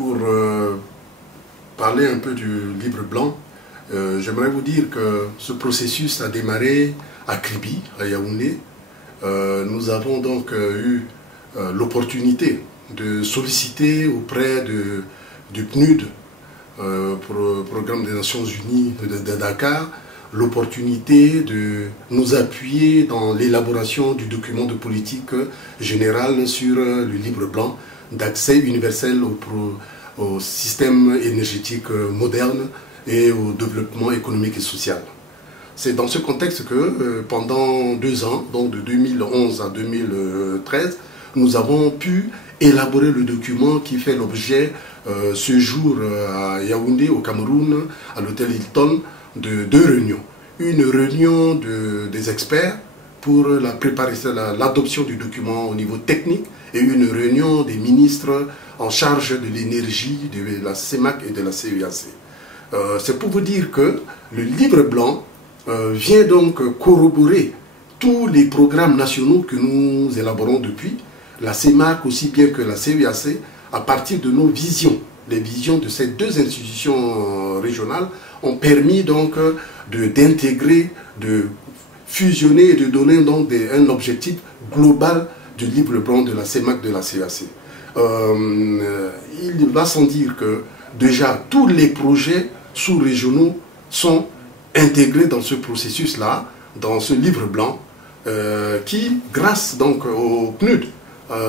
pour parler un peu du livre blanc, j'aimerais vous dire que ce processus a démarré à Kribi, à Yaoundé. Nous avons donc eu l'opportunité de solliciter auprès du PNUD, pour le Programme des Nations Unies de Dakar, l'opportunité de nous appuyer dans l'élaboration du document de politique générale sur le livre blanc d'accès universel au système énergétique moderne et au développement économique et social. C'est dans ce contexte que pendant 2 ans, donc de 2011 à 2013, nous avons pu élaborer le document qui fait l'objet ce jour à Yaoundé, au Cameroun, à l'hôtel Hilton, de 2 réunions. Une réunion des experts pour l'adoption du document au niveau technique et une réunion des ministres en charge de l'énergie, de la CEMAC et de la CEAC. C'est pour vous dire que le livre blanc vient donc corroborer tous les programmes nationaux que nous élaborons depuis, la CEMAC aussi bien que la CEAC, à partir de nos visions. Les visions de ces 2 institutions régionales ont permis donc d'intégrer, de fusionner et de donner donc un objectif global du livre blanc de la CEMAC, de la CEAC. Il va sans dire que déjà tous les projets sous-régionaux sont intégrés dans ce processus-là, dans ce livre blanc, qui, grâce donc au PNUD,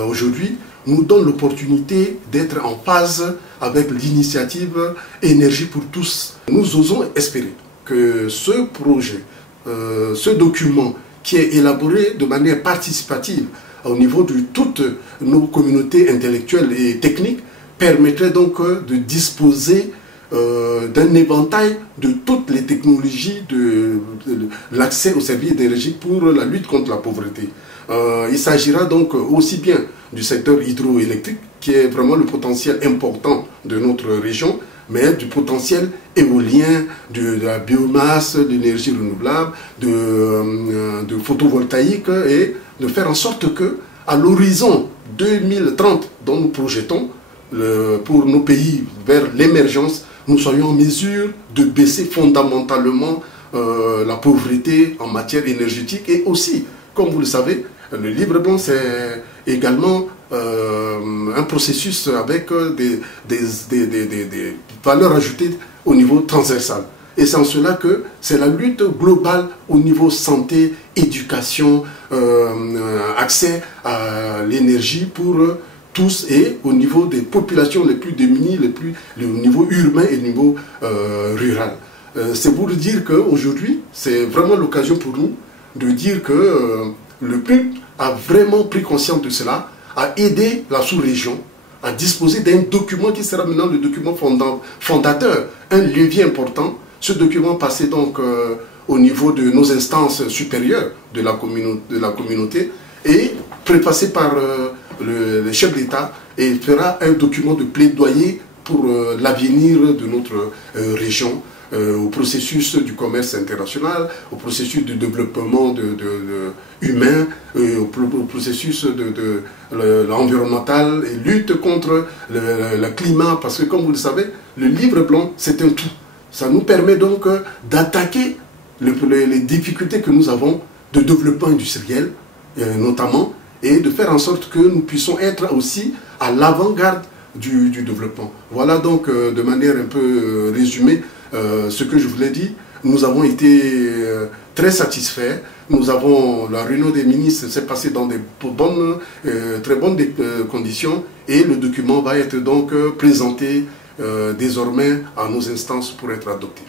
aujourd'hui, nous donne l'opportunité d'être en phase avec l'initiative Énergie pour tous. Nous osons espérer que ce projet, ce document qui est élaboré de manière participative au niveau de toutes nos communautés intellectuelles et techniques, permettrait donc de disposer d'un éventail de toutes les technologies de l'accès aux services énergétiques pour la lutte contre la pauvreté. Il s'agira donc aussi bien du secteur hydroélectrique, qui est vraiment le potentiel important de notre région, mais du potentiel éolien, de la biomasse, de l'énergie renouvelable, de photovoltaïque, et de faire en sorte que, à l'horizon 2030 dont nous projetons pour nos pays vers l'émergence, nous soyons en mesure de baisser fondamentalement la pauvreté en matière énergétique. Et aussi, comme vous le savez, le livre blanc, c'est également un processus avec des valeurs ajoutées au niveau transversal. Et c'est en cela que c'est la lutte globale au niveau santé, éducation, accès à l'énergie pour tous, et au niveau des populations les plus démunies, au niveau urbain et au niveau rural. C'est pour dire qu'aujourd'hui, c'est vraiment l'occasion pour nous de dire que le PNUD a vraiment pris conscience de cela, a aidé la sous-région à disposer d'un document qui sera maintenant le document fondateur, un levier important. Ce document passé donc au niveau de nos instances supérieures de la communauté et préfacé par le chef d'État, et fera un document de plaidoyer pour l'avenir de notre région, au processus du commerce international, au processus du développement humain, au processus de l'environnemental et lutte contre le climat, parce que comme vous le savez, le livre blanc c'est un tout. Ça nous permet donc d'attaquer les difficultés que nous avons de développement industriel notamment, et de faire en sorte que nous puissions être aussi à l'avant-garde du développement. Voilà donc de manière un peu résumée ce que je vous l'ai dit. Nous avons été très satisfaits. La réunion des ministres s'est passée dans des très bonnes conditions, et le document va être donc présenté désormais à nos instances pour être adopté.